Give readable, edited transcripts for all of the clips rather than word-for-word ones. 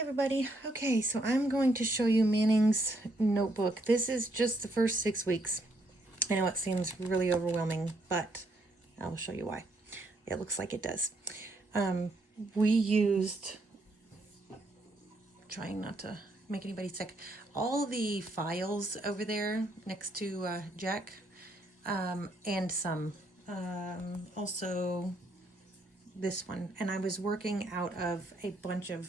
Everybody. Okay, so I'm going to show you Manning's notebook. This is just the first 6 weeks. I know it seems really overwhelming, but I'll show you why. It looks like it does. We used, trying not to make anybody sick, all the files over there next to Jack, and some. Also this one, and I was working out of a bunch of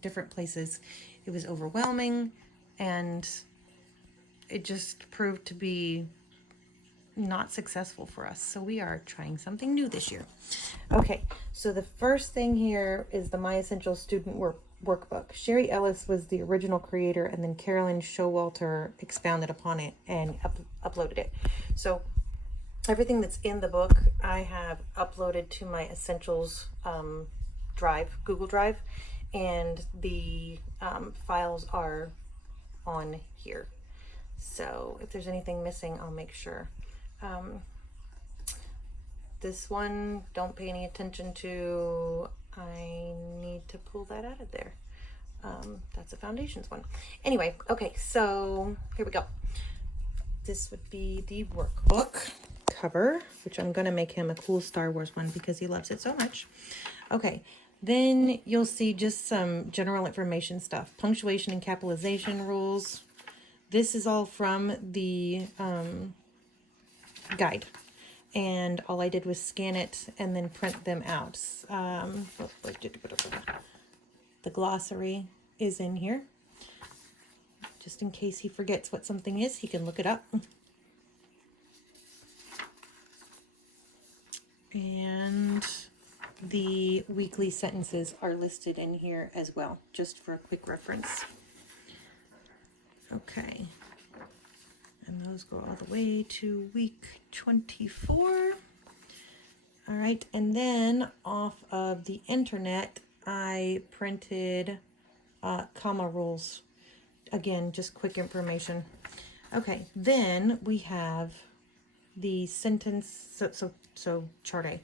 different places. It was overwhelming, and it just proved to be not successful for us, so we are trying something new this year. Okay, so the first thing here is the My Essential Student Workbook. Sherry Ellis was the original creator, and then Carolyn Showalter expounded upon it and uploaded it. So everything that's in the book I have uploaded to my Essentials drive, Google Drive, and the files are on here. So if there's anything missing, I'll make sure. This one, don't pay any attention to. I need to pull that out of there. That's a foundations one. Anyway, okay, so here we go. This would be the workbook cover, which I'm going to make him a cool Star Wars one because he loves it so much. Okay, then you'll see just some general information stuff. Punctuation and capitalization rules. This is all from the guide. And all I did was scan it and then print them out. The glossary is in here. Just in case he forgets what something is, he can look it up. And the weekly sentences are listed in here as well, just for a quick reference. Okay. And those go all the way to week 24. All right, and then off of the internet, I printed comma rules. Again, just quick information. Okay, then we have the sentence, so chart A,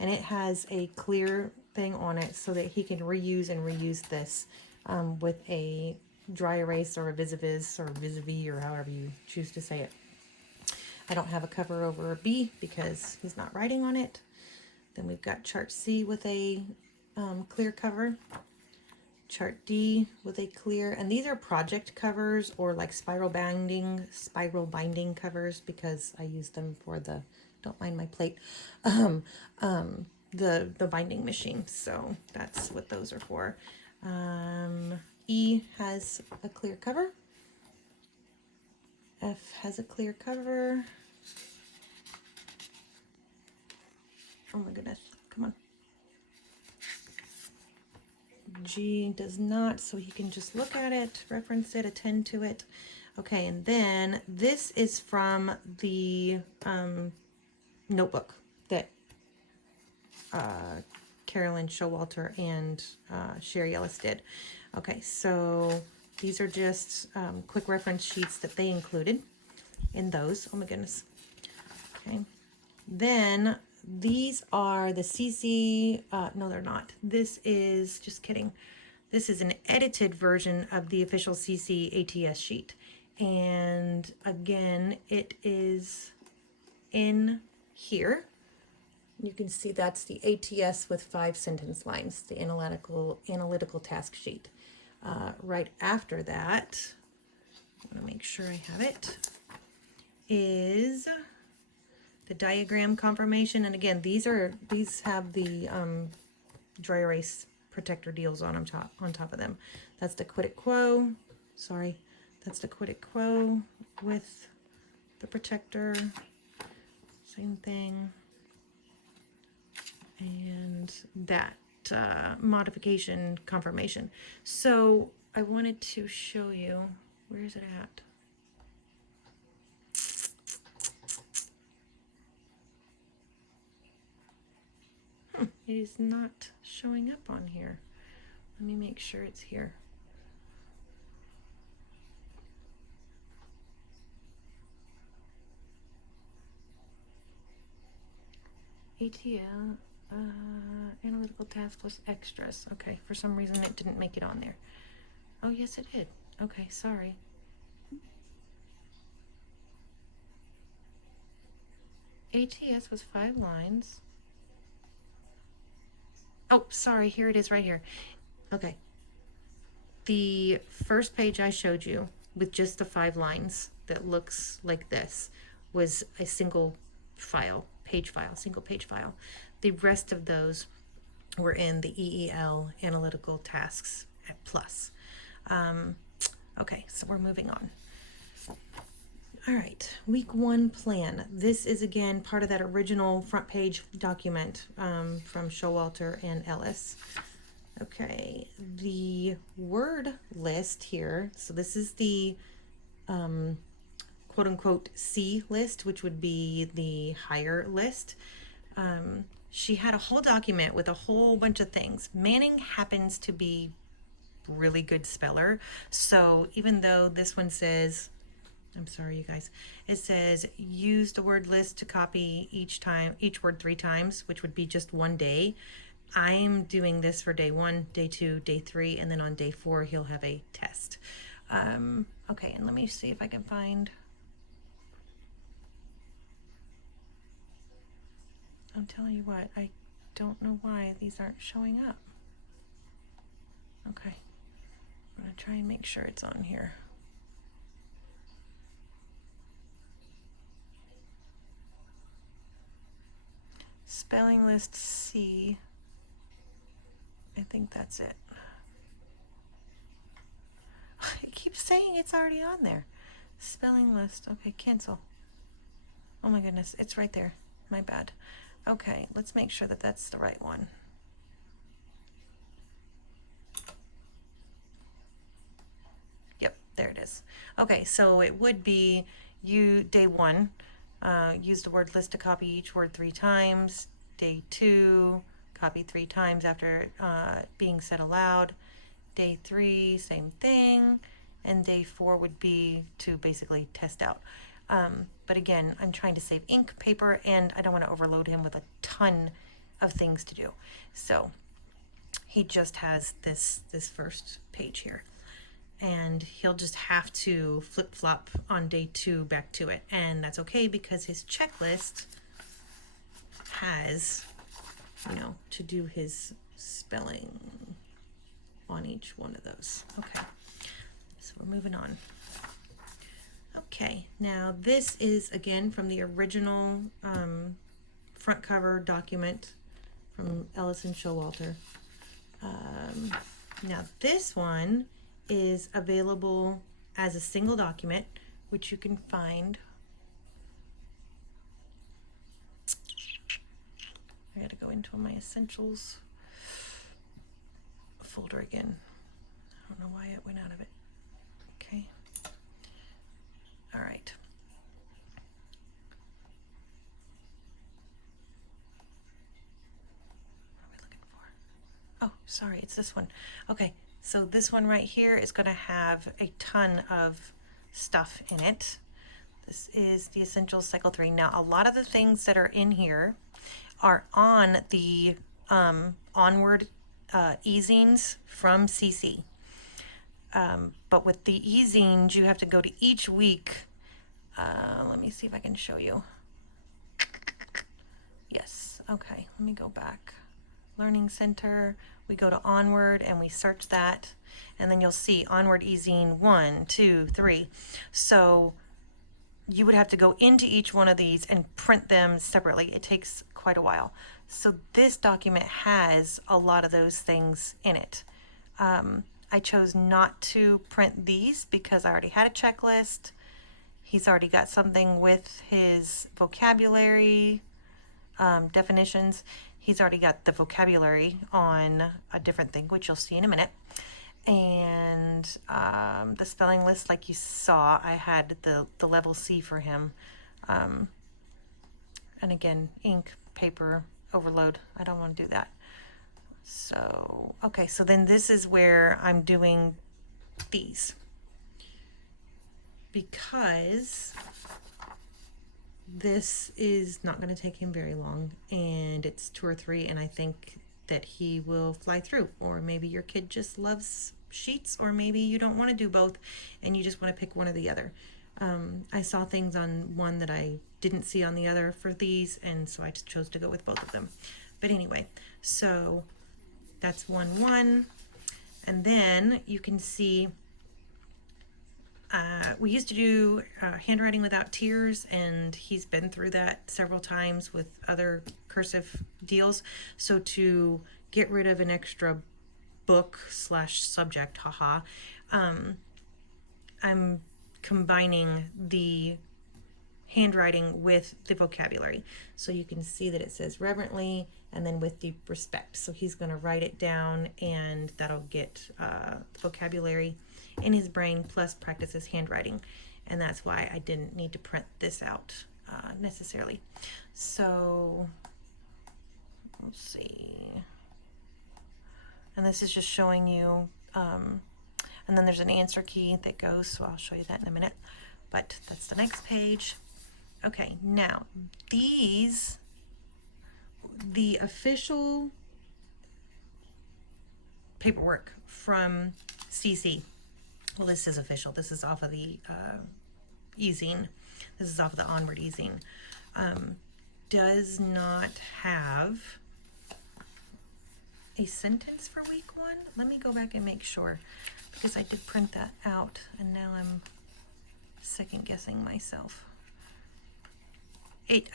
and it has a clear thing on it so that he can reuse this with a dry erase or a vis-a-vis or vis-a-vis or however you choose to say it. I don't have a cover over a B because he's not writing on it. Then we've got chart C with a clear cover, chart D with a clear, and these are project covers or like spiral binding covers because I use them for the, don't mind my plate, the binding machine. So that's what those are for. E has a clear cover. F has a clear cover. Oh my goodness, come on. G does not, so he can just look at it, reference it, attend to it. Okay, and then this is from the notebook that Carolyn Showalter and Sherry Ellis did. Okay, so these are just quick reference sheets that they included in those. Oh my goodness. Okay, then these are the CC, no they're not. This is, just kidding. This is an edited version of the official CC ATS sheet. And again, it is in here. You can see that's the ATS with 5 sentence lines, the analytical task sheet. Right after that, I want to make sure I have it, is the diagram confirmation. And again, these have the dry erase protector deals on top of them. That's the quid quo. Sorry, that's the quid quo with the protector. Same thing. And that modification confirmation. So I wanted to show you, where is it at? It is not showing up on here. Let me make sure it's here. ATL. Analytical task plus extras. Okay, for some reason it didn't make it on there. Oh, yes, it did. Okay, sorry. ATS was 5 lines. Oh, sorry, here it is right here. Okay. The first page I showed you with just the 5 lines that looks like this was a single file, single page file. The rest of those were in the EEL analytical tasks at plus. Okay, so we're moving on. All right, week 1 plan. This is again part of that original front page document from Showalter and Ellis. Okay, the word list here. So this is the quote unquote C list, which would be the higher list. She had a whole document with a whole bunch of things. Manning happens to be really good speller. So even though this one says, I'm sorry, you guys, it says use the word list to copy each word 3 times, which would be just one day. I'm doing this for day 1, day 2, day 3, and then on day 4 he'll have a test. Okay, and let me see if I can find. I'm telling you what, I don't know why these aren't showing up. Okay, I'm gonna try and make sure it's on here. Spelling list C. I think that's it. It keeps saying it's already on there. Spelling list. Okay, cancel. Oh my goodness, it's right there. My bad. Okay, let's make sure that that's the right one. Yep, there it is. Okay, so it would be day 1, use the word list to copy each word 3 times. Day 2, copy 3 times after being said aloud. Day 3, same thing. And day 4 would be to basically test out. But again, I'm trying to save ink, paper, and I don't want to overload him with a ton of things to do. So he just has this first page here. And he'll just have to flip-flop on day 2 back to it. And that's okay because his checklist has, to do his spelling on each one of those. Okay, so we're moving on. Okay, now this is again from the original front cover document from Ellis and Showalter. Now this one is available as a single document, which you can find. I gotta go into my essentials folder again. I don't know why it went out of it. Okay. All right. What are we looking for? Oh, sorry, it's this one. Okay, so this one right here is going to have a ton of stuff in it. This is the Essentials Cycle 3. Now, a lot of the things that are in here are on the Onward e-zines from CC. But with the e-zines, you have to go to each week. Let me see if I can show you. Yes, okay, let me go back. Learning Center, we go to Onward and we search that, and then you'll see Onward e-zine 1, 2, 3. So you would have to go into each one of these and print them separately. It takes quite a while. So this document has a lot of those things in it. I chose not to print these because I already had a checklist. He's already got something with his vocabulary definitions. He's already got the vocabulary on a different thing, which you'll see in a minute. And the spelling list, like you saw, I had the level C for him. And again, ink, paper, overload. I don't want to do that. So, okay, so then this is where I'm doing these. Because this is not going to take him very long, and it's 2 or 3, and I think that he will fly through. Or maybe your kid just loves sheets, or maybe you don't want to do both and you just want to pick one or the other. I saw things on one that I didn't see on the other for these, and so I just chose to go with both of them. But anyway, so that's 1-1. And then you can see we used to do handwriting without tears, and he's been through that several times with other cursive deals. So to get rid of an extra book slash subject, haha, I'm combining the handwriting with the vocabulary. So you can see that it says reverently and then with deep respect. So he's going to write it down, and that'll get vocabulary in his brain plus practice his handwriting. And that's why I didn't need to print this out necessarily. So let's see. And this is just showing you, and then there's an answer key that goes, so I'll show you that in a minute. But that's the next page. Okay, now these, the official paperwork from CC, well, this is official. This is off of the e-zine. This is off of the Onward e-zine. Does not have a sentence for week 1. Let me go back and make sure, because I did print that out and now I'm second guessing myself.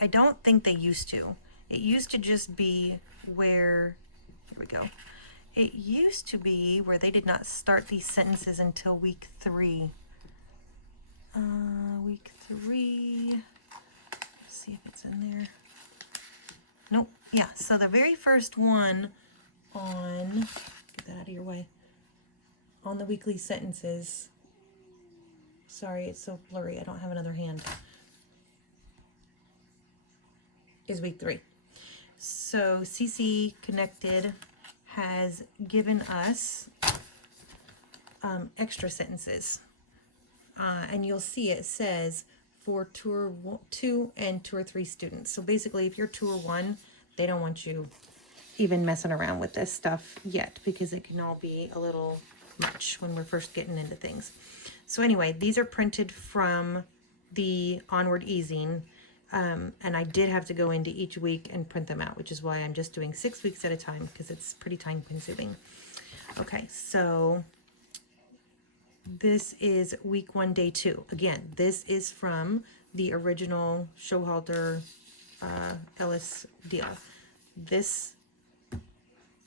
I don't think they used to. It used to just be where, here we go. It used to be where they did not start these sentences until week 3. Week 3, let's see if it's in there. Nope, yeah, so the very first one on, get that out of your way, on the weekly sentences, sorry, it's so blurry, I don't have another hand, is week 3. So CC Connected has given us extra sentences. And you'll see it says for Tour 2 and Tour 3 students. So basically, if you're Tour 1, they don't want you even messing around with this stuff yet, because it can all be a little much when we're first getting into things. So anyway, these are printed from the Onward e-zine. And I did have to go into each week and print them out, which is why I'm just doing 6 weeks at a time, because it's pretty time consuming. Okay, so this is week 1, day 2. Again, this is from the original Showhalter Ellis deal. This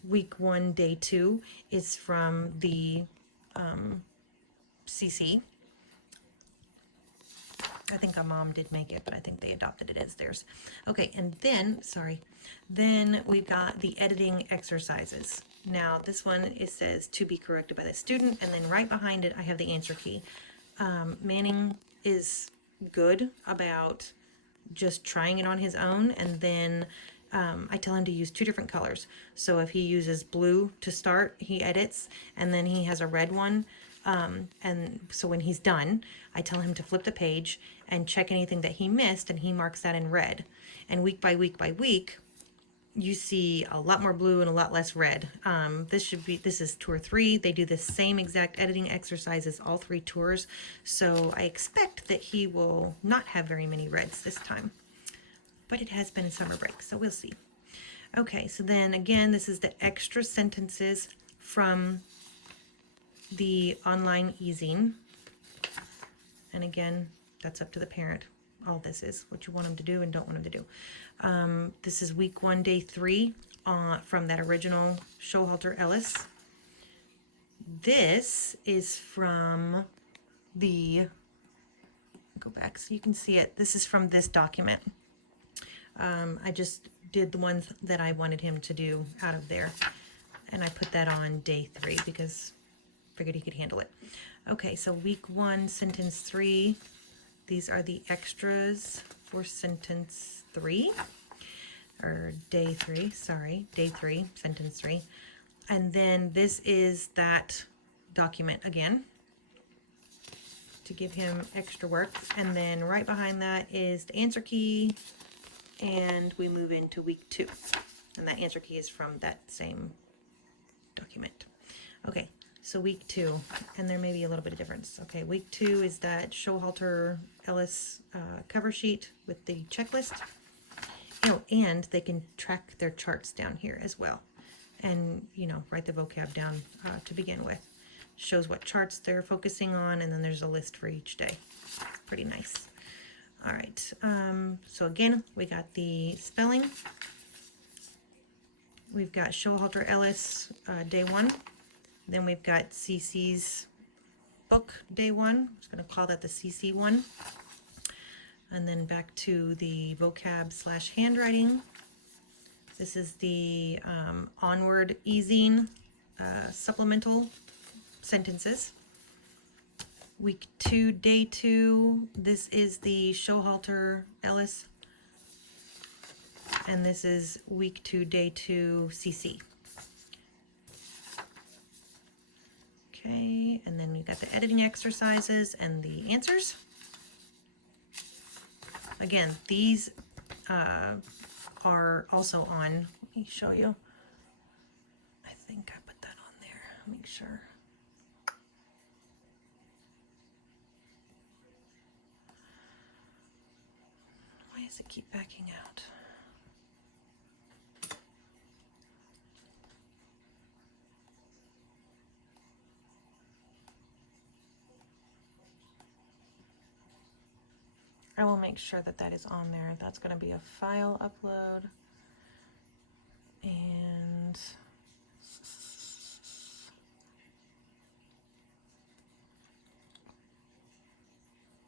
week 1, day 2 is from the CC. I think our mom did make it, but I think they adopted it as theirs. Okay, and then, sorry, then we've got the editing exercises. Now, this one, it says to be corrected by the student, and then right behind it, I have the answer key. Manning is good about just trying it on his own, and then I tell him to use 2 different colors. So if he uses blue to start, he edits, and then he has a red one. And so when he's done, I tell him to flip the page and check anything that he missed, and he marks that in red. And week by week by week, you see a lot more blue and a lot less red. This is Tour 3. They do the same exact editing exercises all 3 tours. So I expect that he will not have very many reds this time. But it has been a summer break, so we'll see. Okay, so then again, this is the extra sentences from the online e-zine. And again, that's up to the parent. All this is what you want them to do and don't want them to do. This is week 1, day 3 from that original Showhalter Ellis. This is from the, go back so you can see it. This is from this document. I just did the ones that I wanted him to do out of there. And I put that on day 3 because figured he could handle it. Okay, so week 1, sentence 3. These are the extras for sentence 3, or day 3, sorry, day 3, sentence 3. And then this is that document again, to give him extra work. And then right behind that is the answer key, and we move into week 2. And that answer key is from that same document. Okay, so week 2, and there may be a little bit of difference. Okay, week 2 is that Showhalter Ellis cover sheet with the checklist. Oh, and they can track their charts down here as well. And, you know, write the vocab down to begin with. Shows what charts they're focusing on, and then there's a list for each day. Pretty nice. All right, so again, we got the spelling. We've got Showhalter Ellis day 1. Then we've got CC's book day 1. I'm just going to call that the CC one. And then back to the vocab / handwriting. This is the onward easing supplemental sentences. Week 2, day 2, this is the Showhalter Ellis. And this is week 2, day 2, CC. Okay, and then you got the editing exercises and the answers. Again, these are also on, let me show you. I think I put that on there, make sure. Why does it keep backing out? I will make sure that that is on there. That's going to be a file upload. And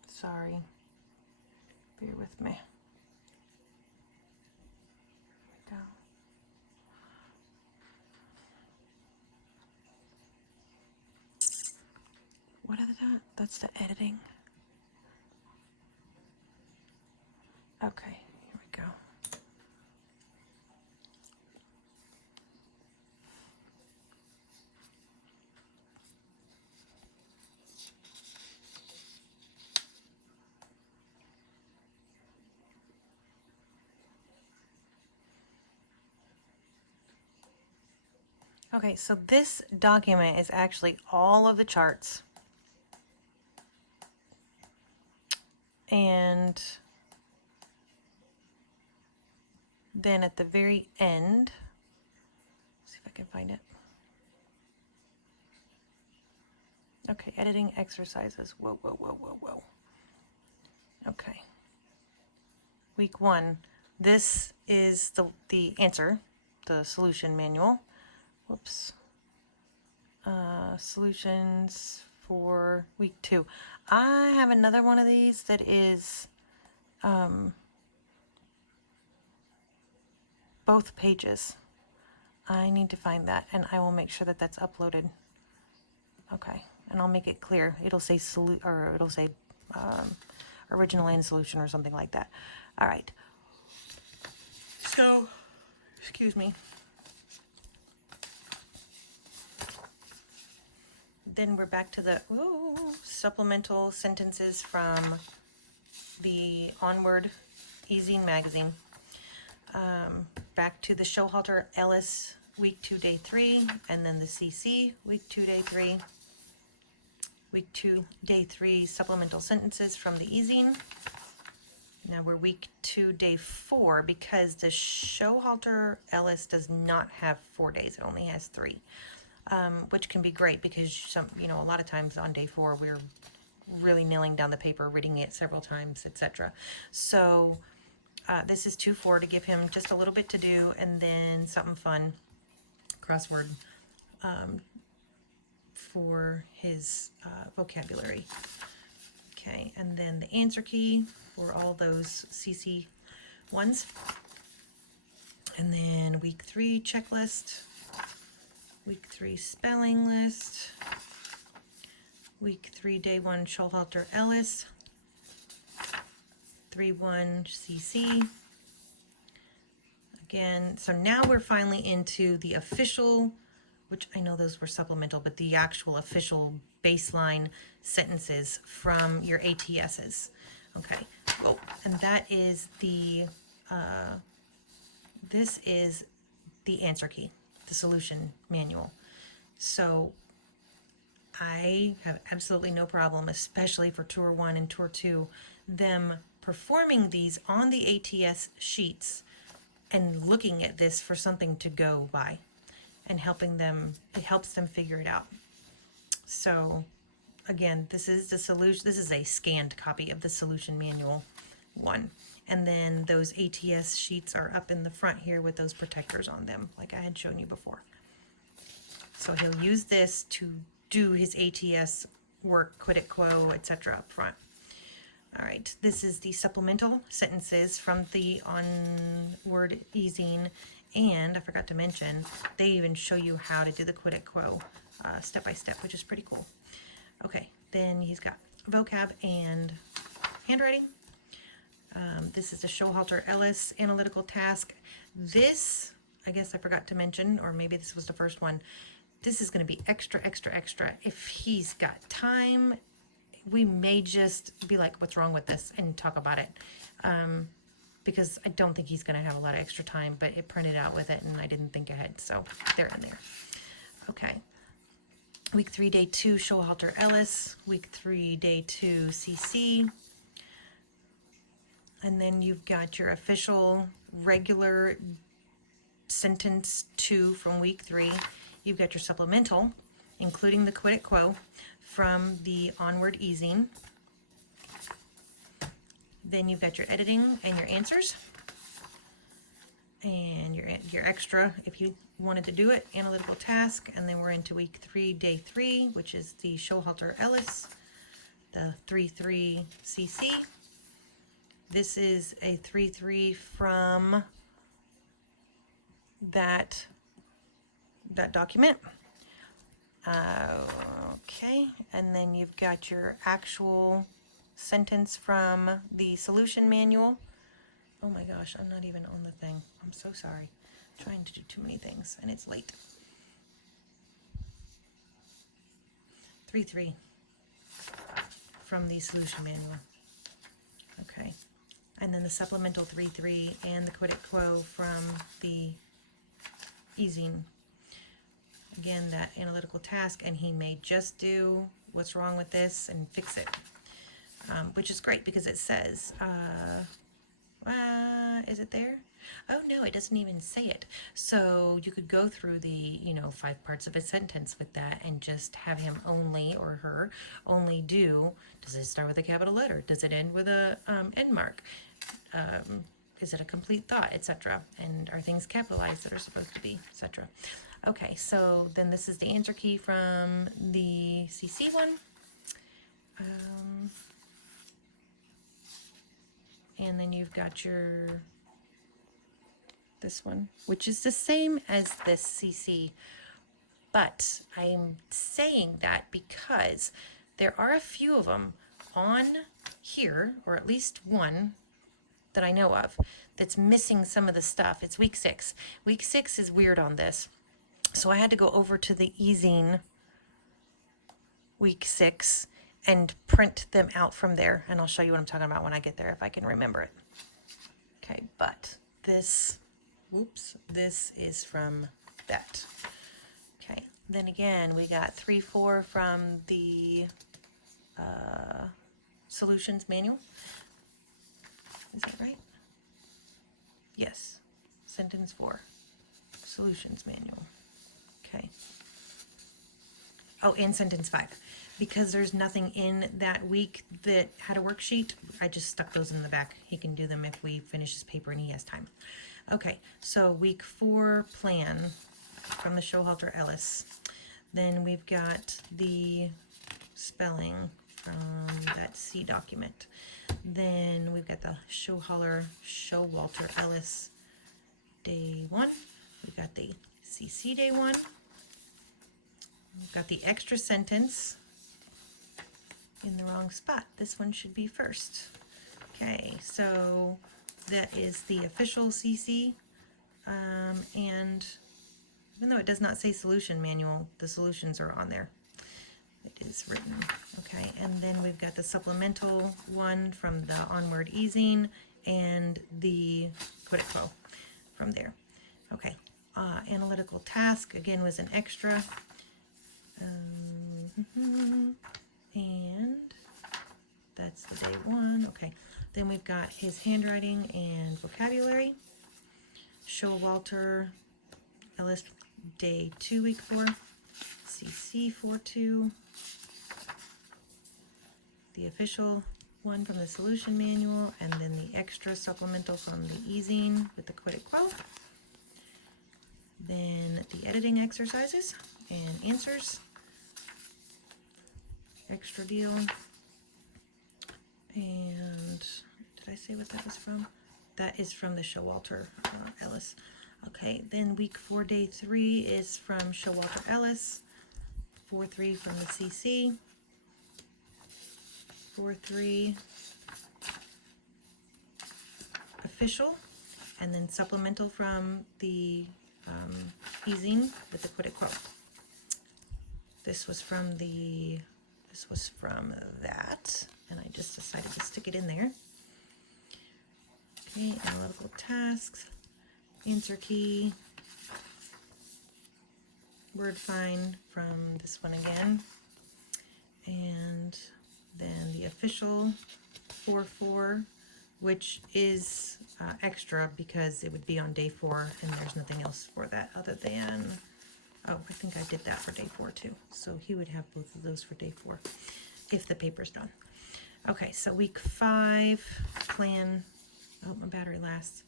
sorry, bear with me. Here we go. What is that? That's the editing. Okay, here we go. Okay, so this document is actually all of the charts. And then at the very end, see if I can find it. Okay, editing exercises. Whoa, whoa, whoa, whoa, whoa. Okay. Week 1. This is the answer, the solution manual. Whoops. Solutions for week 2. I have another one of these that is both pages. I need to find that, and I will make sure that that's uploaded. Okay, and I'll make it clear. It'll say original and solution or something like that. All right. So, excuse me. Then we're back to the supplemental sentences from the Onward e-zine magazine. Back to the Showhalter Ellis week 2, day 3, and then the CC week 2, day 3. Week 2, day 3 supplemental sentences from the e-zine. Now we're week 2, day 4, because the Showhalter Ellis does not have 4 days; it only has 3. Which can be great because a lot of times on day 4 we're really nailing down the paper, reading it several times, etc. So this is 2-4 to give him just a little bit to do, and then something fun, crossword, for his vocabulary. Okay, and then the answer key for all those CC ones. And then week 3 checklist. Week 3 spelling list. Week 3 day 1 Showhalter Ellis. 3-1 CC. Again, so now we're finally into the official which I know those were supplemental, but the actual official baseline sentences from your ATSs. Okay, oh, and that is this is the answer key, the solution manual. So I have absolutely no problem, especially for Tour 1 and Tour 2, them performing these on the ATS sheets and looking at this for something to go by and helping them, it helps them figure it out. So again, this is the solution, this is a scanned copy of the solution manual 1. And then those ATS sheets are up in the front here with those protectors on them, like I had shown you before. So he'll use this to do his ATS work, quid et quo, etc. up front. All right, this is the supplemental sentences from the onward easing, and I forgot to mention, they even show you how to do the quid et quo step by step, which is pretty cool. Okay, then he's got vocab and handwriting. This is the Showhalter Ellis analytical task. This, I guess I forgot to mention, or maybe this was the first one, this is going to be extra, extra, extra. If he's got time, we may just be like, what's wrong with this, and talk about it. Because I don't think he's going to have a lot of extra time, but it printed out with it, and I didn't think ahead, so they're in there. Okay. Week 3, Day 2, Showhalter Ellis. Week 3, Day 2, CC. And then you've got your official regular sentence 2 from week 3. You've got your supplemental, including the quid et quo from the onward easing. Then you've got your editing and your answers. And your extra, if you wanted to do it, analytical task. And then we're into week 3, day 3, which is the Showhalter Ellis, the 3-3 CC. This is a 3-3 from that document. Okay, and then you've got your actual sentence from the solution manual. Oh my gosh, I'm not even on the thing. I'm so sorry. I'm trying to do too many things and it's late. 3-3 from the solution manual. Okay, and then the supplemental 3-3 and the quid et quo from the easing. Again, that analytical task, and he may just do what's wrong with this and fix it, which is great because it says, is it there? Oh no, it doesn't even say it. So you could go through the, 5 parts of a sentence with that and just have him only, or her, only do, does it start with a capital letter? Does it end with a end mark? Is it a complete thought, etc.? And are things capitalized that are supposed to be, etc.? Okay, so then this is the answer key from the CC one. And then you've got this one, which is the same as this CC, but I'm saying that because there are a few of them on here, or at least one that I know of, that's missing some of the stuff. It's week 6. Week 6 is weird on this. So I had to go over to the easing week 6 and print them out from there. And I'll show you what I'm talking about when I get there, if I can remember it. Okay, but this is from that. Okay, then again, we got 3-4 from the solutions manual. Is that right? Yes, sentence 4, solutions manual. Okay. Oh, and sentence 5. Because there's nothing in that week that had a worksheet, I just stuck those in the back. He can do them if we finish his paper and he has time. Okay, so week 4 plan from the Showhalter Ellis. Then we've got the spelling from that C document. Then we've got the Showhalter Ellis day 1. We've got the CC day 1. We've got the extra sentence in the wrong spot. This one should be first. Okay, so that is the official CC, and Even though it does not say solution manual, the solutions are on there. It is written. Okay, and then we've got the supplemental one from the Onward Easing and the Quid Quo from there. Okay, analytical task, again, was an extra. And that's the day one. Okay, then we've got his handwriting and vocabulary. Showalter Ellis, day 2, week 4. CC 4-2. The official one from the solution manual, and then the extra supplemental from the easing with the quid quo. Then the editing exercises and answers. Extra deal. And did I say what that was from? That is from the Showalter Ellis. Okay, then week 4, day 3 is from Showalter Ellis. 4-3 from the CC. 4-3 official, and then supplemental from the easing with the quid quo. This was from that, and I just decided to stick it in there. Okay, analytical tasks, answer key, word find from this one again, and then the official 4-4, which is extra because it would be on day 4, and there's nothing else for that other than, oh, I think I did that for day 4 too. So he would have both of those for day 4 if the paper's done. Okay, so week 5, plan, oh, my battery lasts.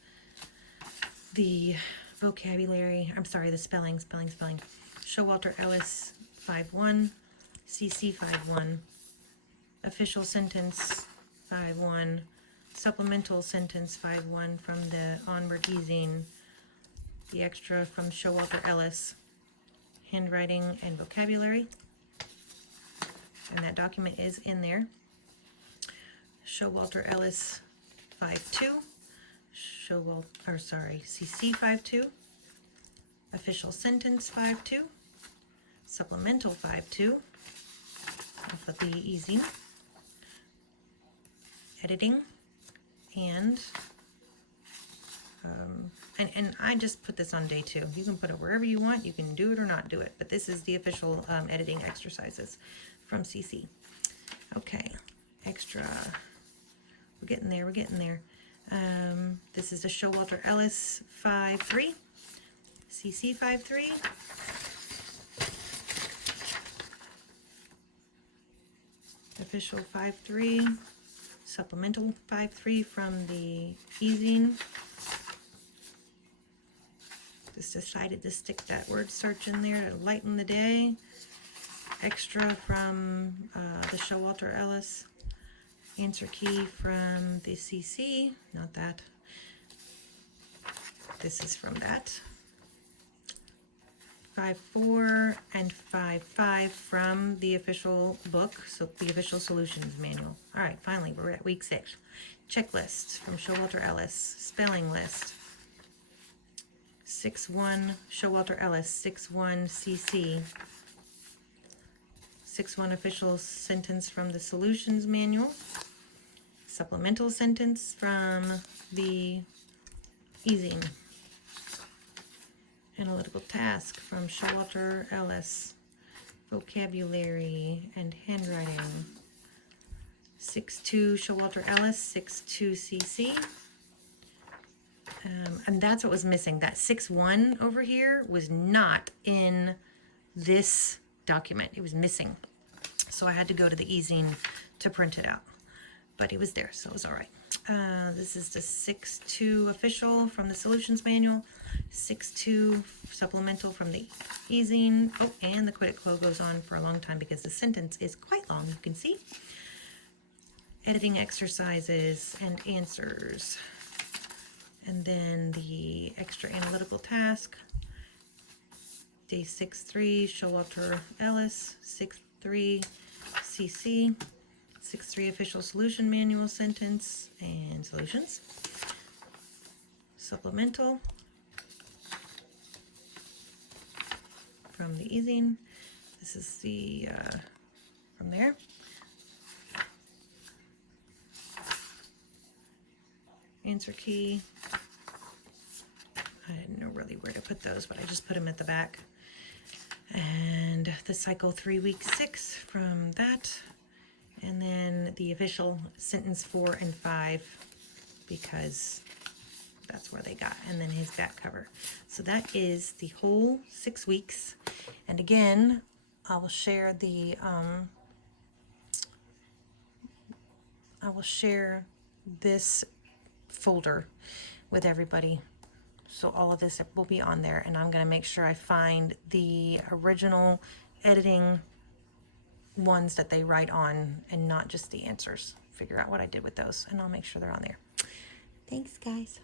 The vocabulary, I'm sorry, the spelling. Showalter Ellis 5-1, CC 5-1. Official sentence 5-1, supplemental sentence 5-1 from the Onward Easing, the extra from Showalter Ellis, handwriting and vocabulary, and that document is in there. Showalter Ellis 5-2, CC 5-2, official sentence 5-2, supplemental 5-2 off of the Easing. Editing, and I just put this on day 2. You can put it wherever you want. You can do it or not do it, but this is the official editing exercises from CC. Okay, extra. We're getting there. This is the Showalter Ellis 5-3, CC 5-3. Official 5-3. Supplemental 5-3 from the easing. Just decided to stick that word search in there to lighten the day. Extra from the Showalter Ellis. Answer key from the CC, not that. This is from that. 5-4 and 5-5 from the official book, so the official solutions manual. All right, finally, we're at week 6. Checklist from Showalter Ellis. Spelling list. 6-1 Showalter Ellis. 6-1 CC. 6-1 official sentence from the solutions manual. Supplemental sentence from the easing. Analytical task from Showalter Ellis. Vocabulary and handwriting. 6-2 Showalter Ellis, 6-2 CC. And that's what was missing. That 6-1 over here was not in this document. It was missing. So I had to go to the easing to print it out. But it was there, so it was all right. This is the 6-2 official from the solutions manual. 6-2 supplemental from the easing. Oh, and the quid quo goes on for a long time because the sentence is quite long, you can see. Editing exercises and answers. And then the extra analytical task. Day 6-3, Showalter Ellis. 6-3 CC. 6-3 official solution manual sentence and solutions. Supplemental. from the easing. This is the from there. Answer key. I didn't know really where to put those, but I just put them at the back. And the cycle 3 week 6 from that. And then the official sentence 4 and 5, because that's where they got, and then his back cover. So that is the whole 6 weeks. And again, I will share the I will share this folder with everybody, so all of this will be on there, and I'm going to make sure I find the original editing ones that they write on and not just the answers. Figure out what I did with those, and I'll make sure they're on there. Thanks, guys.